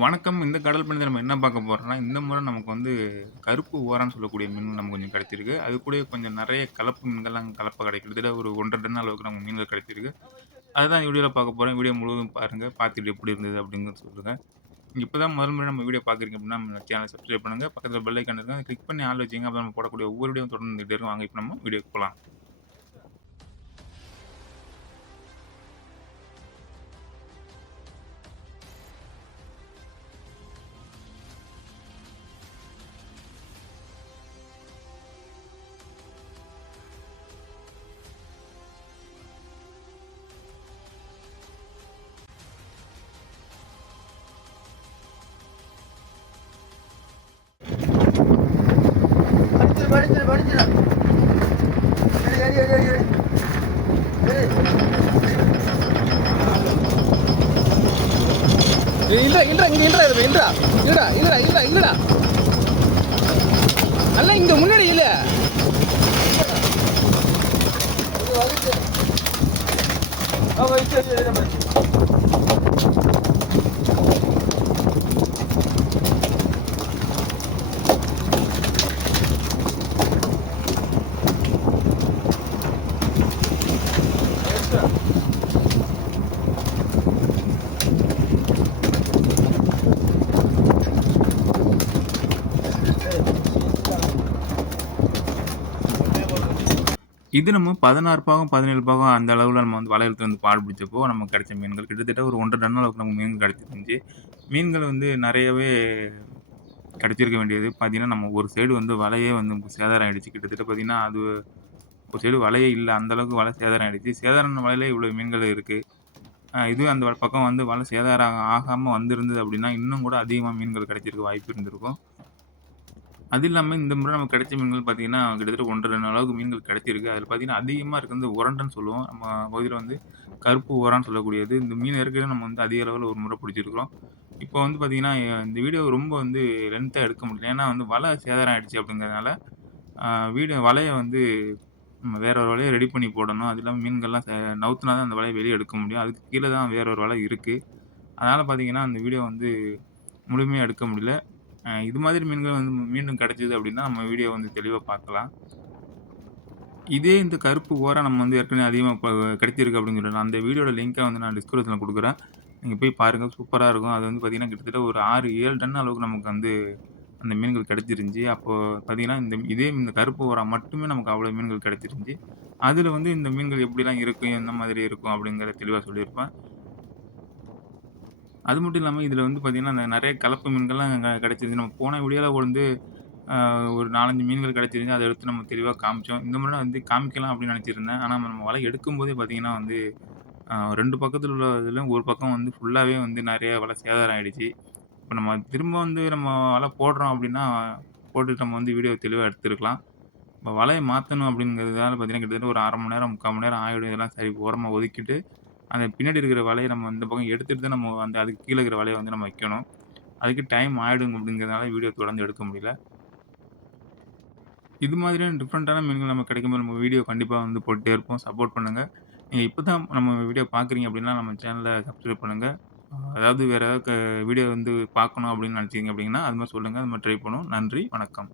வணக்கம். இந்த கடல் பண்ணி நம்ம என்ன பார்க்க போறோம்னா, இந்த முறை நமக்கு வந்து கருப்பு ஓரான்னு சொல்லக்கூடிய மீன் நமக்கு கொஞ்சம் கிடைச்சிருக்கு. அது கூடயே கொஞ்சம் நிறைய கலப்பு மீன்கள்லாம் அங்கே கிடைக்கும். கிட்டத்தட்ட ஒரு 1 1/2 டன் அளவுக்கு நமக்கு மீன்கள் கிடைச்சிருக்கு. அதுதான் வீடியோவில் பார்க்க போகிறேன் வீடியோ முழுவதும் பாருங்கள் பார்த்துட்டு எப்படி இருந்தது அப்படிங்கிறது சொல்லுங்க. இப்போ தான் முதல் முறை நம்ம வீடியோ பார்க்குறீங்க அப்படின்னா, நம்ம சேனல சப்ஸ்கிரைப் பண்ணுங்கள் பக்கத்தில் பெல் ஐகான் இருக்கும். கிளிக் பண்ணி ஆள் வச்சிங்க அப்போ நம்ம போடக்கூடிய ஒவ்வொரு வீடியோ தொடர்ந்து இருக்கும். வாங்க இப்போ நம்ம வீடியோக்கு போகலாம் படிச்சிரு படிச்சிரு படிச்சிரு எடு எடு எடு எடு இல்ல இங்கே இங்க இல்லடா இது இல்லடா இல்லடா இல்லடா இல்லடா இல்லடா அல்ல இங்க முன்னாடி இல்ல இது இது நம்ம 16 பாகம், 17 பாகம் அந்த அளவில் நம்ம வந்து வலை வந்து பாடு பிடிச்சப்போ நமக்கு கிடைச்ச மீன்கள். கிட்டத்தட்ட ஒரு 1 1/2 டன் அளவுக்கு நமக்கு மீன்கள் கிடைச்சிருந்துச்சு. மீன்கள் வந்து நிறையவே கிடைச்சிருக்க வேண்டியது. பார்த்திங்கன்னா நம்ம ஒரு சைடு வந்து வலையே வந்து சேதாரம் ஆயிடுச்சு. கிட்டத்தட்ட பார்த்தீங்கன்னா, அது ஒரு சைடு வலையே இல்லை அந்த அளவுக்கு வலை சேதாரம் ஆகிடுச்சு சேதாரம் வலையிலே இவ்வளோ மீன்கள் இருக்குது இது அந்த பக்கம் வந்து வலை சேதாரம் ஆகாமல் வந்திருந்தது அப்படின்னா, இன்னும் கூட அதிகமாக மீன்கள் கிடைச்சிருக்க வாய்ப்பு இருந்திருக்கும். அது இல்லாமல் இந்த முறை நமக்கு கிடைச்ச மீன்கள் பார்த்தீங்கன்னா, கிட்டத்தட்ட ஒன்றரை ரெண்டு அளவுக்கு மீன்கள் கிடைச்சிருக்கு. அதில் பார்த்தீங்கன்னா, அதிகமாக இருக்கிறது உரண்டன்னு சொல்லுவோம். நம்ம பகுதியில் வந்து கருப்பு உரம்னு சொல்லக்கூடியது. இந்த மீன் ஏற்கனவே நம்ம வந்து அதிக அளவில் ஒரு முறை பிடிச்சிருக்கிறோம். இப்போ வந்து பார்த்தீங்கன்னா, இந்த வீடியோ ரொம்ப வந்து லென்த்தாக எடுக்க முடியல. ஏன்னா வந்து வலை சேதாரம் ஆகிடுச்சு அப்படிங்கிறதுனால, வீடியோ வலையை வந்து நம்ம வேற ஒரு வலையை ரெடி பண்ணி போடணும். அது இல்லாமல் மீன்கள்லாம் ச நவுத்துனா தான் அந்த வலையை வெளியே எடுக்க முடியும். அதுக்கு கீழே தான் வேற ஒரு வலை இருக்குது அதனால் பார்த்தீங்கன்னா, அந்த வீடியோ வந்து முழுமையாக எடுக்க முடியல. இது மாதிரி மீன்கள் வந்து மீண்டும் கிடைச்சிது அப்படின்னா, நம்ம வீடியோ வந்து தெளிவாக பார்க்கலாம். இதே இந்த கருப்பு ஓரா நம்ம வந்து ஏற்கனவே அதிகமாக கிடைச்சிருக்கு அப்படின்னு சொல்றேன். அந்த வீடியோட லிங்க்கை வந்து நான் டிஸ்கிரிப்ஷனில் கொடுக்குறேன் நீங்கள் போய் பாருங்க. சூப்பராக இருக்கும். அது வந்து பார்த்திங்கன்னா கிட்டத்தட்ட ஒரு 6, 7 டன் அளவுக்கு நமக்கு வந்து அந்த மீன்கள் கிடச்சிருந்துச்சி அப்போது பார்த்தீங்கன்னா, இந்த இதே இந்த கருப்பு ஓரா மட்டுமே நமக்கு அவ்வளோ மீன்கள் கிடச்சிருந்துச்சி அதில் வந்து இந்த மீன்கள் எப்படிலாம் இருக்கும், எந்த மாதிரி இருக்கும் அப்படிங்கிறத தெளிவாக சொல்லியிருப்பேன். அது மட்டும் இல்லாமல் இதில் வந்து பார்த்திங்கன்னா அந்த நிறைய கலப்பு மீன்கள்லாம் அங்கே கிடச்சிது நம்ம போன வீடியோவில் வந்து ஒரு 4, 5 மீன்கள் கிடைச்சிருந்துச்சு. அதை எடுத்து நம்ம தெளிவாக காமிச்சோம். இந்த முறை வந்து காமிக்கலாம் அப்படின்னு நினச்சிருந்தேன் ஆனால் நம்ம வலை எடுக்கும்போதே பார்த்தீங்கன்னா வந்து, ரெண்டு பக்கத்தில் உள்ள இதில ஒரு பக்கம் வந்து ஃபுல்லாகவே வந்து நிறைய வலை சேதாரம் ஆகிடுச்சு இப்போ நம்ம திரும்ப வந்து நம்ம வலை போடுறோம் அப்படின்னா, போட்டுட்டு நம்ம வந்து வீடியோ தெளிவாக எடுத்திருக்கலாம். இப்போ வலையை மாற்றணும் அப்படிங்கிறதுனால பார்த்தீங்கன்னா, கிட்டத்தட்ட ஒரு அரை மணி நேரம், 3/4 மணி நேரம் ஆகிடும் இதெல்லாம் சரி ஓரமாக ஒதுக்கிட்டு, அந்த பின்னாடி இருக்கிற வலையை நம்ம இந்த பக்கம் எடுத்துட்டு தான் நம்ம வந்து அதுக்கு கீழே இருக்கிற வலையை வந்து நம்ம வைக்கணும். அதுக்கு டைம் ஆகிடும் அப்படிங்கிறதுனால வீடியோ தொடர்ந்து எடுக்க முடியல. இது மாதிரியான டிஃப்ரெண்ட்டான மீன்கள் நம்ம கிடைக்கும்போது நம்ம வீடியோ கண்டிப்பாக வந்து போட்டுட்டே இருப்போம். சப்போர்ட் பண்ணுங்கள் நீங்கள் இப்போ தான் நம்ம வீடியோ பார்க்குறீங்க அப்படின்னா, நம்ம சேனலை சப்ஸ்கிரைப் பண்ணுங்கள் அதாவது வேறு ஏதாவது வீடியோ வந்து பார்க்கணும் அப்படின்னு நினச்சிங்க அப்படின்னா, அது மாதிரி சொல்லுங்கள் அது மாதிரி ட்ரை பண்ணுவோம். நன்றி, வணக்கம்.